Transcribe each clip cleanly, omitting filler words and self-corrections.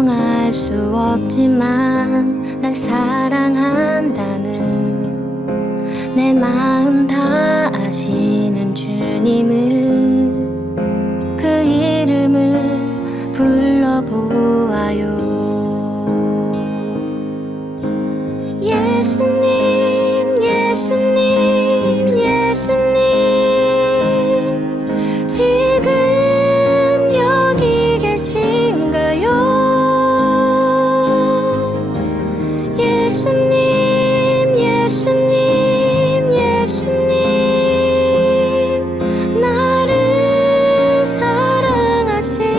정할 수 없지만 날 사랑한다는 내 마음 다 아시는 주님은 그 이름을 불러보아요. 예수님, 예수님, 예수님, 지금 여기 계신가요? 예수님, 예수님, 예수님, 나를 사랑하시나요?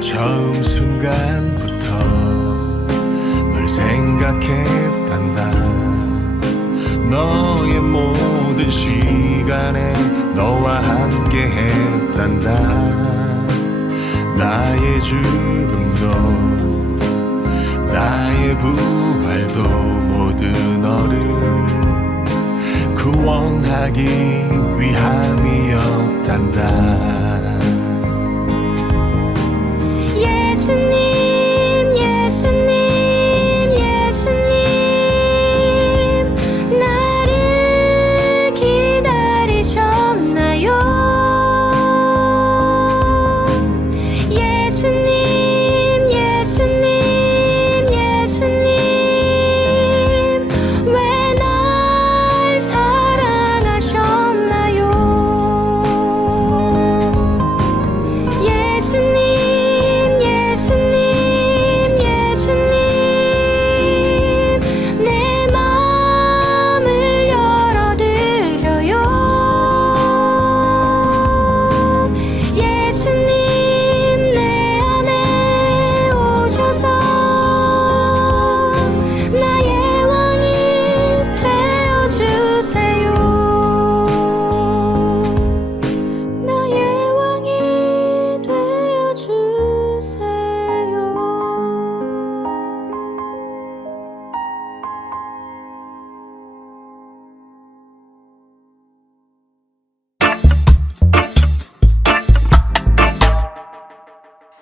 처음 순간부터 널 생각했단다. 너의 모든 시간에 너와 함께 했단다. 나의 죽음도 나의 부활도 모두 너를 구원하기 위함이었단다. 예수님, 예수님, 예수님, 나를 기다리셨나요? 예수님, 예수님, 예수님, 왜 날 사랑하셨나요? 예수님, 예수님, 예수님, 내 마음을 열어드려요. 예수님, 내 안에 오셔서 나의 왕이 되어주세요. 나의 왕이 되어주세요.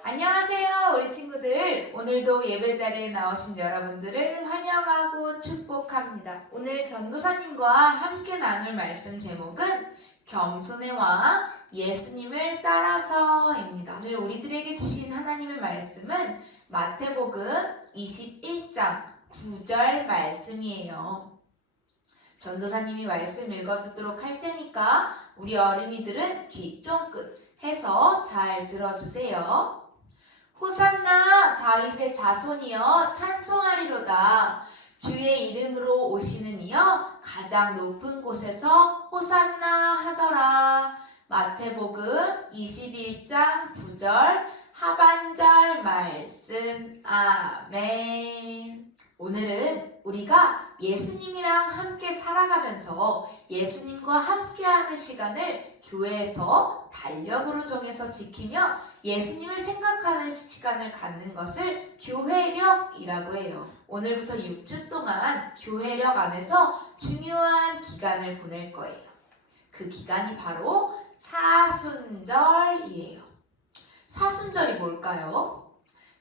안녕하세요, 우리 친구들. 오늘도 예배 자리에 나오신 여러분들을 환영하고 축복합니다. 오늘 전도사님과 함께 나눌 말씀 제목은 겸손의 왕 예수님을 따라서입니다. 오늘 우리들에게 주신 하나님의 말씀은 마태복음 21장 9절 말씀이에요. 전도사님이 말씀 읽어주도록 할 테니까 우리 어린이들은 귀 쫑긋 해서 잘 들어주세요. 호산나 다윗의 자손이여 찬송하리로다. 주의 이름으로 오시는 이여 가장 높은 곳에서 호산나 하더라. 마태복음 21장 9절 하반절 말씀. 아멘. 오늘은 우리가 예수님이랑 함께 살아가면서 예수님과 함께하는 시간을 교회에서 달력으로 정해서 지키며 예수님을 생각하는 시간을 갖는 것을 교회력이라고 해요. 오늘부터 6주 동안 교회력 안에서 중요한 기간을 보낼 거예요. 그 기간이 바로 사순절이에요. 사순절이 뭘까요?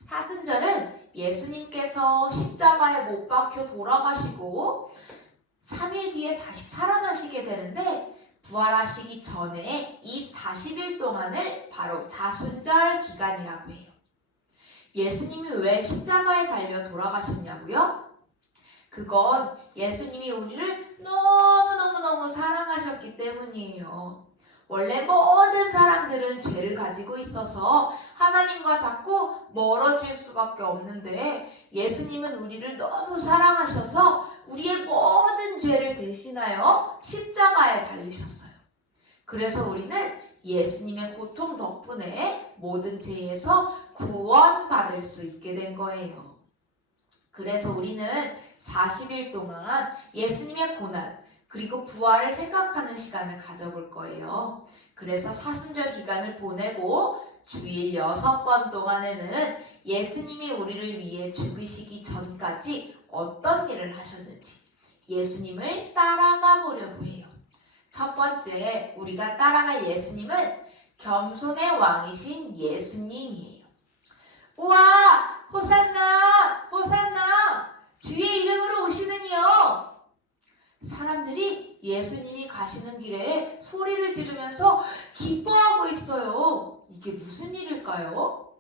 사순절은 예수님께서 십자가에 못 박혀 돌아가시고 3일 뒤에 다시 살아나시게 되는데 부활하시기 전에 이 40일 동안을 바로 사순절 기간이라고 해요. 예수님이 왜 십자가에 달려 돌아가셨냐고요? 그건 예수님이 우리를 너무너무너무 사랑하셨기 때문이에요. 원래 모든 사람들은 죄를 가지고 있어서 하나님과 자꾸 멀어질 수밖에 없는데 예수님은 우리를 너무 사랑하셔서 우리의 모든 죄를 대신하여 십자가에 달리셨어요. 그래서 우리는 예수님의 고통 덕분에 모든 죄에서 구원받을 수 있게 된 거예요. 그래서 우리는 40일 동안 예수님의 고난 그리고 부활을 생각하는 시간을 가져볼 거예요. 그래서 사순절 기간을 보내고 주일 6번 동안에는 예수님이 우리를 위해 죽으시기 전까지 어떤 일을 하셨는지 예수님을 따라가 보려고 해요. 첫 번째, 우리가 따라갈 예수님은 겸손의 왕이신 예수님이에요. 우와! 호산나! 호산나! 주의 이름으로 오시는 이요! 사람들이 예수님이 가시는 길에 소리를 지르면서 기뻐하고 있어요. 이게 무슨 일일까요?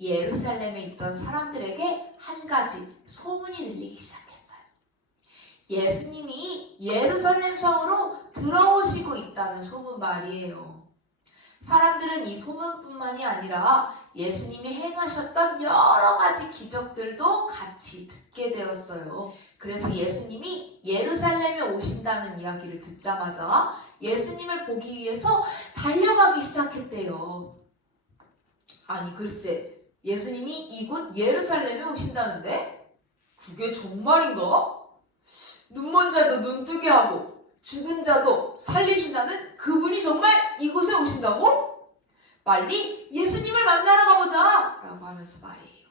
예루살렘에 있던 사람들에게 한 가지 소문이 들리기 시작했어요. 예수님이 예루살렘 성으로 들어오시고 있다는 소문 말이에요. 사람들은 이 소문뿐만이 아니라 예수님이 행하셨던 여러 가지 기적들도 같이 듣게 되었어요. 그래서 예수님이 예루살렘에 오신다는 이야기를 듣자마자 예수님을 보기 위해서 달려가기 시작했대요. 아니 글쎄, 예수님이 이곳 예루살렘에 오신다는데? 그게 정말인가? 눈먼 자도 눈뜨게 하고 죽은 자도 살리신다는 그분이 정말 이곳에 오신다고? 빨리 예수님을 만나러 가보자! 라고 하면서 말이에요.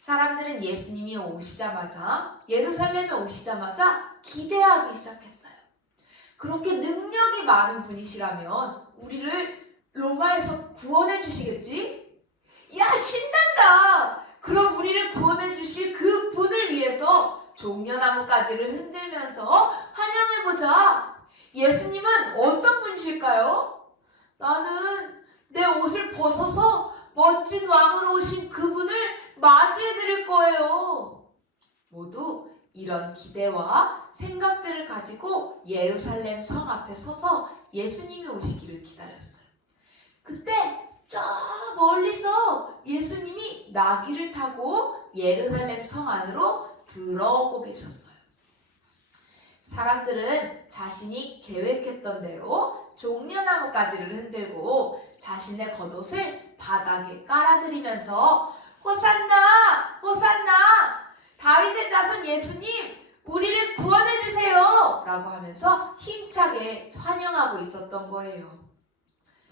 사람들은 예수님이 오시자마자, 예루살렘에 오시자마자 기대하기 시작했어요. 그렇게 능력이 많은 분이시라면 우리를 로마에서 구원해 주시겠지? 야, 신난다! 그럼 우리를 구원해 주실 그 분을 위해서 종려나무가지를 흔들면서 환영해보자. 예수님은 어떤 분이실까요? 나는 내 옷을 벗어서 멋진 왕으로 오신 그분을 맞이해드릴 거예요. 모두 이런 기대와 생각들을 가지고 예루살렘 성 앞에 서서 예수님이 오시기를 기다렸어요. 그때 저 멀리서 예수님이 나귀를 타고 예루살렘 성 안으로 들어오고 계셨어요. 사람들은 자신이 계획했던 대로 종려나무 가지를 흔들고 자신의 겉옷을 바닥에 깔아드리면서 호산나! 호산나! 다윗의 자손 예수님! 우리를 구원해주세요! 라고 하면서 힘차게 환영하고 있었던 거예요.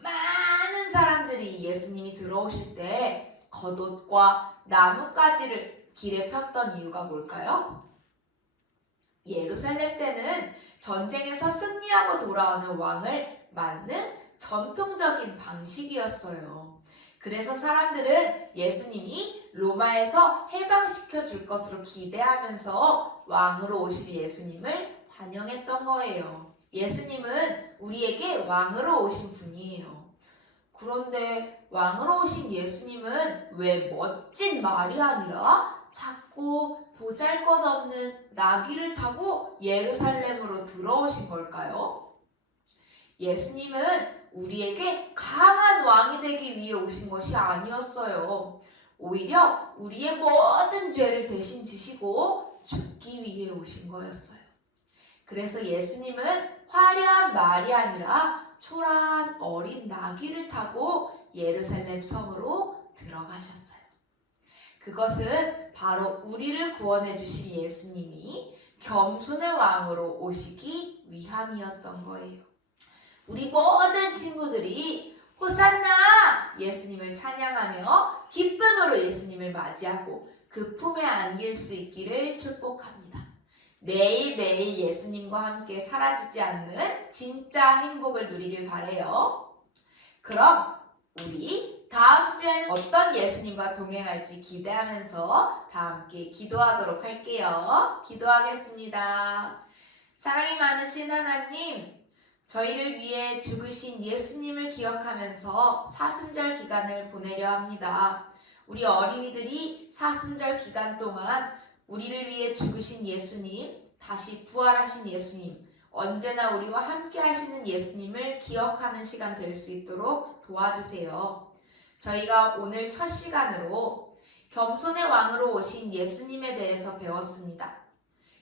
많은 사람들이 예수님이 들어오실 때 겉옷과 나뭇가지를 길에 폈던 이유가 뭘까요? 예루살렘 때는 전쟁에서 승리하고 돌아오는 왕을 맞는 전통적인 방식이었어요. 그래서 사람들은 예수님이 로마에서 해방시켜 줄 것으로 기대하면서 왕으로 오실 예수님을 환영했던 거예요. 예수님은 우리에게 왕으로 오신 분이에요. 그런데 왕으로 오신 예수님은 왜 멋진 말이 아니라 작고 보잘것없는 나귀를 타고 예루살렘으로 들어오신 걸까요? 예수님은 우리에게 강한 왕이 되기 위해 오신 것이 아니었어요. 오히려 우리의 모든 죄를 대신 지시고 죽기 위해 오신 거였어요. 그래서 예수님은 화려한 말이 아니라 초라한 어린 나귀를 타고 예루살렘 성으로 들어가셨어요. 그것은 바로 우리를 구원해 주신 예수님이 겸손의 왕으로 오시기 위함이었던 거예요. 우리 모든 친구들이 호산나! 예수님을 찬양하며 기쁨으로 예수님을 맞이하고 그 품에 안길 수 있기를 축복합니다. 매일매일 예수님과 함께 사라지지 않는 진짜 행복을 누리길 바래요. 그럼 우리 다음 주에는 어떤 예수님과 동행할지 기대하면서 다 함께 기도하도록 할게요. 기도하겠습니다. 사랑이 많으신 하나님, 저희를 위해 죽으신 예수님을 기억하면서 사순절 기간을 보내려 합니다. 우리 어린이들이 사순절 기간 동안 우리를 위해 죽으신 예수님, 다시 부활하신 예수님, 언제나 우리와 함께 하시는 예수님을 기억하는 시간 될 수 있도록 도와주세요. 저희가 오늘 첫 시간으로 겸손의 왕으로 오신 예수님에 대해서 배웠습니다.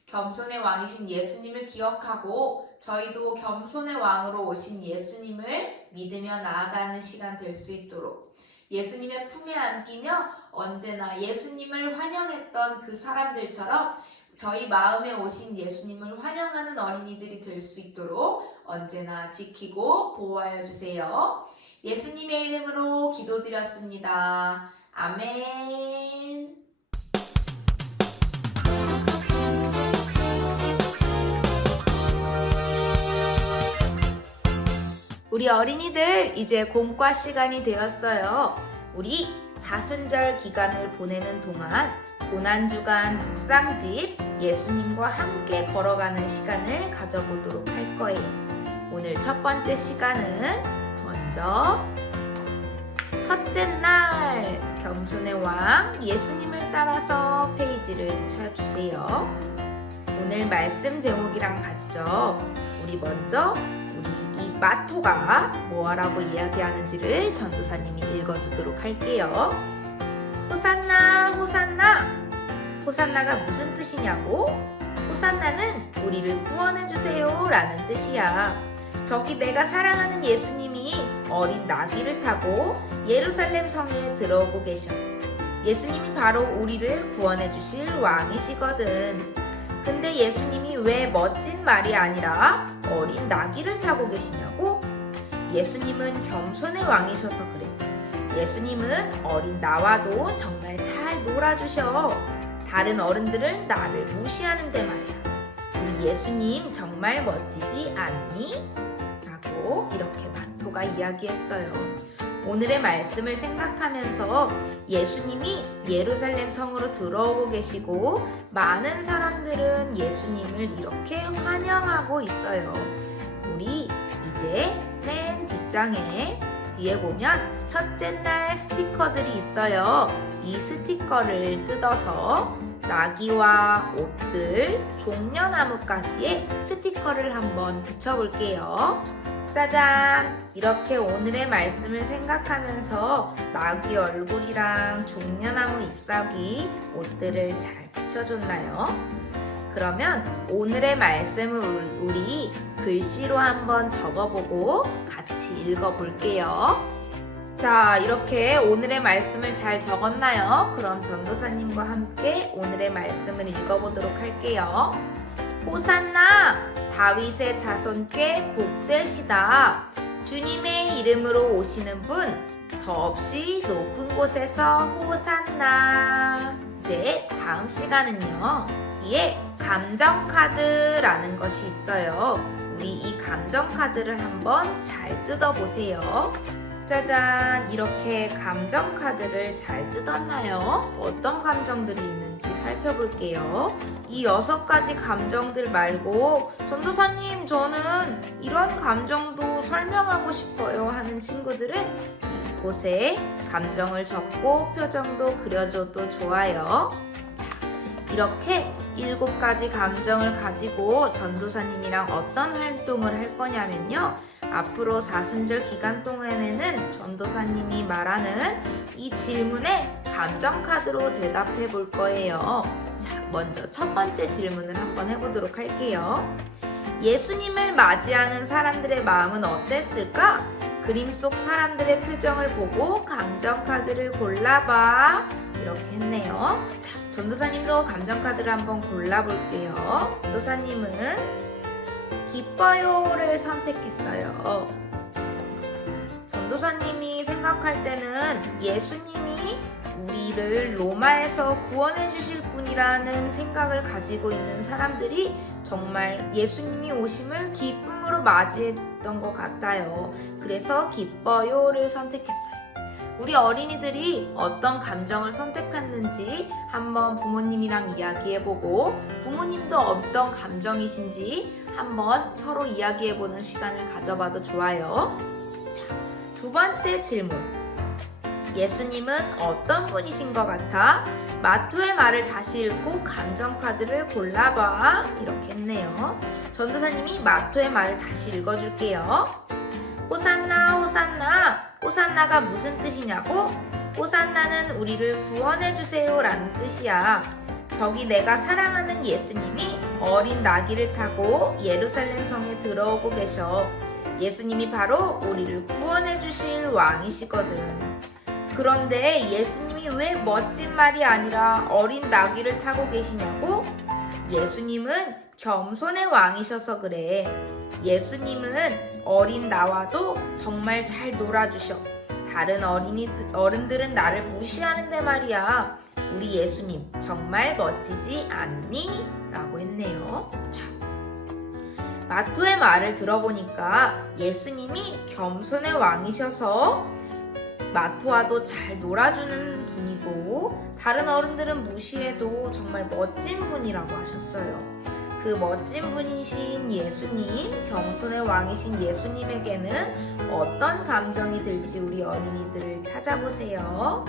겸손의 왕이신 예수님을 기억하고 저희도 겸손의 왕으로 오신 예수님을 믿으며 나아가는 시간 될 수 있도록 예수님의 품에 안기며 언제나 예수님을 환영했던 그 사람들처럼 저희 마음에 오신 예수님을 환영하는 어린이들이 될 수 있도록 언제나 지키고 보호하여 주세요. 예수님의 이름으로 기도드렸습니다. 아멘. 우리 어린이들 이제 공과 시간이 되었어요. 우리 사순절 기간을 보내는 동안 고난주간 묵상집 예수님과 함께 걸어가는 시간을 가져보도록 할 거예요. 오늘 첫 번째 시간은 먼저 첫째 날 겸손의 왕 예수님을 따라서 페이지를 쳐주세요. 오늘 말씀 제목이랑 같죠? 우리 먼저 이 마토가 뭐라고 이야기하는지를 전도사님이 읽어주도록 할게요. 호산나 호산나. 호산나가 무슨 뜻이냐고? 호산나는 우리를 구원해주세요 라는 뜻이야. 저기 내가 사랑하는 예수님이 어린 나귀를 타고 예루살렘 성에 들어오고 계셔. 예수님이 바로 우리를 구원해주실 왕이시거든. 근데 예수님이 왜 멋진 말이 아니라 어린 나귀를 타고 계시냐고? 예수님은 겸손의 왕이셔서 그래. 예수님은 어린 나와도 정말 잘 놀아주셔. 다른 어른들은 나를 무시하는데 말이야. 우리 예수님 정말 멋지지 않니? 라고 이렇게 마토가 이야기했어요. 오늘의 말씀을 생각하면서 예수님이 예루살렘 성으로 들어오고 계시고 많은 사람들은 예수님을 이렇게 환영하고 있어요. 우리 이제 맨 뒷장에 뒤에 보면 첫째 날 스티커들이 있어요. 이 스티커를 뜯어서 나귀와 옷들, 종려나무까지의 스티커를 한번 붙여볼게요. 짜잔! 이렇게 오늘의 말씀을 생각하면서 나귀 얼굴이랑 종려나무 잎사귀, 옷들을 잘 붙여줬나요? 그러면 오늘의 말씀을 우리 글씨로 한번 적어보고 같이 읽어볼게요. 자, 이렇게 오늘의 말씀을 잘 적었나요? 그럼 전도사님과 함께 오늘의 말씀을 읽어보도록 할게요. 호산나! 다윗의 자손께 복되시다. 주님의 이름으로 오시는 분, 더없이 높은 곳에서 호산나. 이제 다음 시간은요. 뒤에 감정카드라는 것이 있어요. 우리 이 감정카드를 한번 잘 뜯어보세요. 짜잔! 이렇게 감정카드를 잘 뜯었나요? 어떤 감정들이 있는지 살펴볼게요. 이 6가지 감정들 말고 전도사님 저는 이런 감정도 설명하고 싶어요 하는 친구들은 이곳에 감정을 적고 표정도 그려줘도 좋아요. 자, 이렇게 7가지 감정을 가지고 전도사님이랑 어떤 활동을 할 거냐면요. 앞으로 사순절 기간 동안에는 전도사님이 말하는 이 질문에 감정카드로 대답해 볼 거예요. 자, 먼저 첫 번째 질문을 한번 해보도록 할게요. 예수님을 맞이하는 사람들의 마음은 어땠을까? 그림 속 사람들의 표정을 보고 감정카드를 골라봐. 이렇게 했네요. 자, 전도사님도 감정카드를 한번 골라볼게요. 전도사님은 기뻐요를 선택했어요. 전도사님이 생각할 때는 예수님이 우리를 로마에서 구원해 주실 분이라는 생각을 가지고 있는 사람들이 정말 예수님이 오심을 기쁨으로 맞이했던 것 같아요. 그래서 기뻐요를 선택했어요. 우리 어린이들이 어떤 감정을 선택했는지 한번 부모님이랑 이야기해보고 부모님도 어떤 감정이신지 한번 서로 이야기해보는 시간을 가져봐도 좋아요. 자, 두 번째 질문. 예수님은 어떤 분이신 것 같아? 마토의 말을 다시 읽고 감정카드를 골라봐. 이렇게 했네요. 전도사님이 마토의 말을 다시 읽어줄게요. 호산나 호산나. 호산나가 무슨 뜻이냐고? 호산나는 우리를 구원해주세요 라는 뜻이야. 저기 내가 사랑하는 예수님이 어린 나귀를 타고 예루살렘 성에 들어오고 계셔. 예수님이 바로 우리를 구원해주실 왕이시거든. 그런데 예수님이 왜 멋진 말이 아니라 어린 나귀를 타고 계시냐고? 예수님은 겸손의 왕이셔서 그래. 예수님은 어린 나와도 정말 잘 놀아주셔. 다른 어른들은 나를 무시하는데 말이야. 우리 예수님 정말 멋지지 않니? 라고 했네요. 자, 마토의 말을 들어보니까 예수님이 겸손의 왕이셔서 마토와도 잘 놀아주는 분이고 다른 어른들은 무시해도 정말 멋진 분이라고 하셨어요. 그 멋진 분이신 예수님, 겸손의 왕이신 예수님에게는 어떤 감정이 들지 우리 어린이들을 찾아보세요.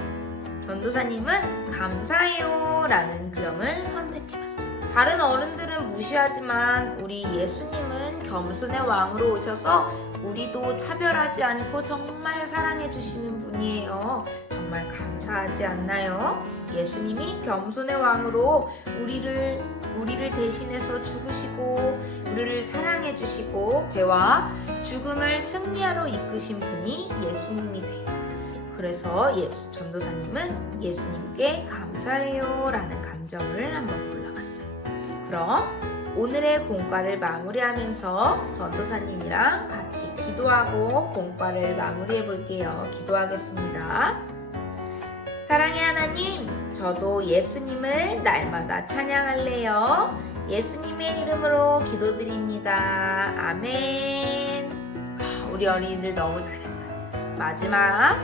전도사님은 감사해요 라는 글을 선택해봤어요. 다른 어른들은 무시하지만 우리 예수님은 겸손의 왕으로 오셔서 우리도 차별하지 않고 정말 사랑해주시는 분이에요. 정말 감사하지 않나요? 예수님이 겸손의 왕으로 우리를 대신해서 죽으시고 우리를 사랑해주시고 죄와 죽음을 승리하러 이끄신 분이 예수님이세요. 그래서 전도사님은 예수님께 감사해요 라는 감정을 한번 골라봤어요. 그럼 오늘의 공과를 마무리하면서 전도사님이랑 같이 기도하고 공과를 마무리해 볼게요. 기도하겠습니다. 사랑의 하나님, 저도 예수님을 날마다 찬양할래요. 예수님의 이름으로 기도드립니다. 아멘. 우리 어린이들 너무 잘했어요. 마지막,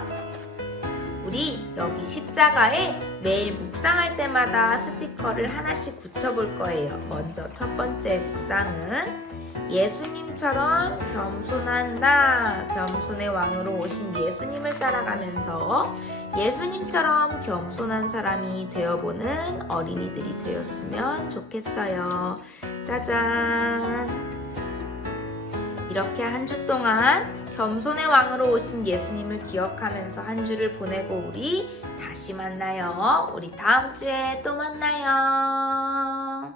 우리 여기 십자가에 매일 묵상할 때마다 스티커를 하나씩 붙여볼 거예요. 먼저 첫 번째 묵상은 예수님처럼 겸손한 나, 겸손의 왕으로 오신 예수님을 따라가면서 예수님처럼 겸손한 사람이 되어보는 어린이들이 되었으면 좋겠어요. 짜잔! 이렇게 한 주 동안 겸손의 왕으로 오신 예수님을 기억하면서 한 주를 보내고 우리 다시 만나요. 우리 다음 주에 또 만나요.